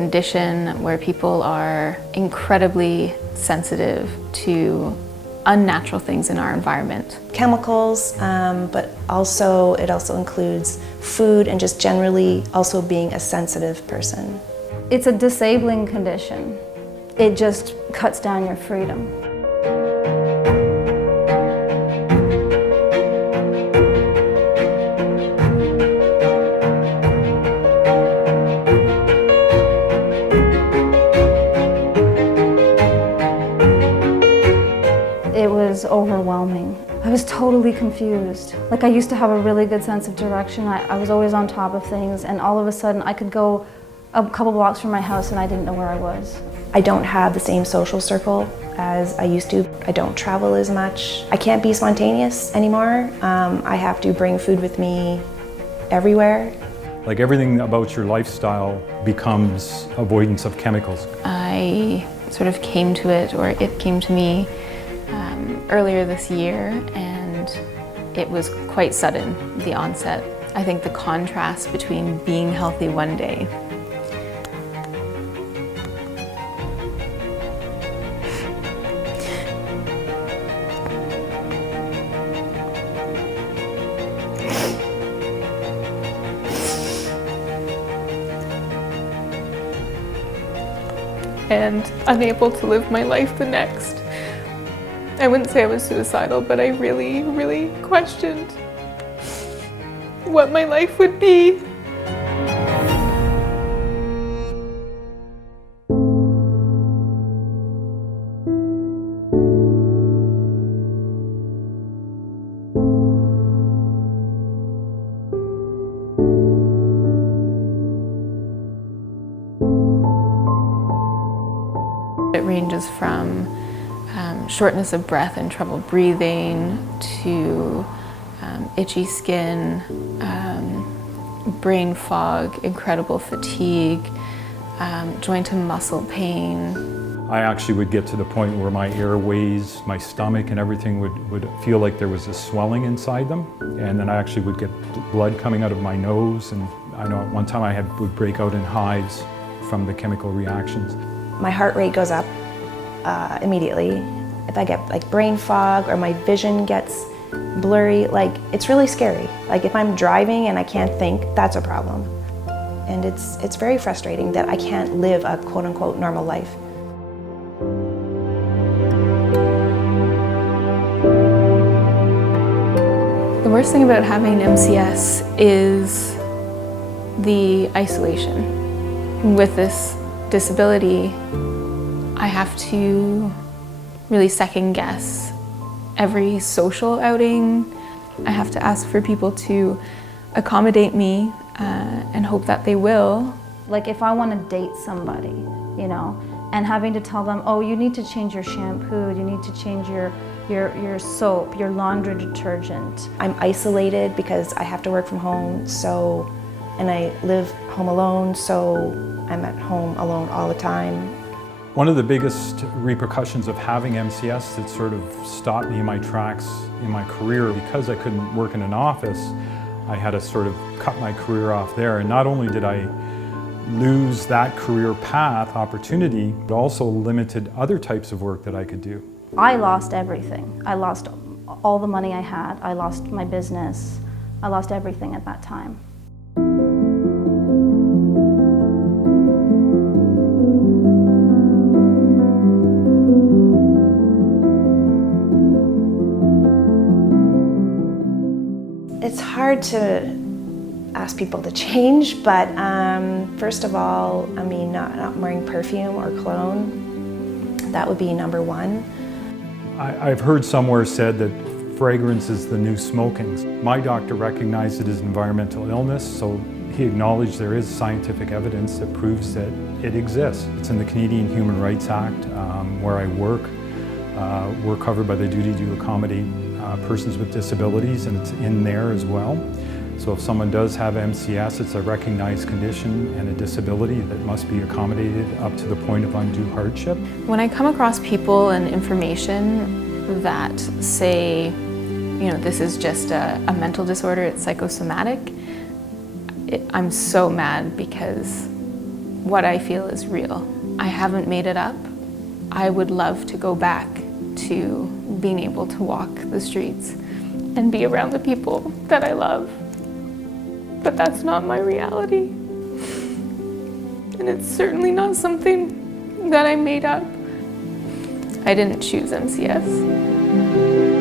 condition where people are incredibly sensitive to unnatural things in our environment. Chemicals, but also it also includes food and just generally also being a sensitive person. It's a disabling condition. It just cuts down your freedom. It was overwhelming. I was totally confused. Like, I used to have a really good sense of direction. I was always on top of things, and all of a sudden I could go a couple blocks from my house and I didn't know where I was. I don't have the same social circle as I used to. I don't travel as much. I can't be spontaneous anymore. I have to bring food with me everywhere. Like, everything about your lifestyle becomes avoidance of chemicals. I sort of came to it, or it came to me earlier this year, and it was quite sudden, the onset. I think the contrast between being healthy one day and unable to live my life the next. I wouldn't say I was suicidal, but I really, really questioned what my life would be. It ranges from shortness of breath and trouble breathing to itchy skin, brain fog, incredible fatigue, joint and muscle pain. I actually would get to the point where my airways, my stomach and everything would feel like there was a swelling inside them, and then I actually would get blood coming out of my nose, and I know at one time would break out in hives from the chemical reactions. My heart rate goes up immediately. If I get like brain fog or my vision gets blurry, like, it's really scary. Like, if I'm driving and I can't think, that's a problem. And it's very frustrating that I can't live a quote-unquote normal life. The worst thing about having MCS is the isolation. With this disability, I have to really second guess every social outing. I have to ask for people to accommodate me and hope that they will. Like, if I want to date somebody, you know, and having to tell them, oh, you need to change your shampoo, you need to change your soap, your laundry detergent. I'm isolated because I have to work from home, and I live home alone, so I'm at home alone all the time. One of the biggest repercussions of having MCS that sort of stopped me in my tracks in my career, because I couldn't work in an office, I had to sort of cut my career off there. And not only did I lose that career path opportunity, but also limited other types of work that I could do. I lost everything. I lost all the money I had. I lost my business. I lost everything at that time. It's hard to ask people to change, but first of all, I mean, not wearing perfume or cologne, that would be number one. I've heard somewhere said that fragrance is the new smoking. My doctor recognized it as an environmental illness, so he acknowledged there is scientific evidence that proves that it exists. It's in the Canadian Human Rights Act, where I work. We're covered by the duty to accommodate persons with disabilities, and it's in there as well. So if someone does have MCS, it's a recognized condition and a disability that must be accommodated up to the point of undue hardship. When I come across people and information that say, you know, this is just a mental disorder, it's psychosomatic, I'm so mad, because what I feel is real. I haven't made it up. I would love to go back to being able to walk the streets and be around the people that I love. But that's not my reality. And it's certainly not something that I made up. I didn't choose MCS.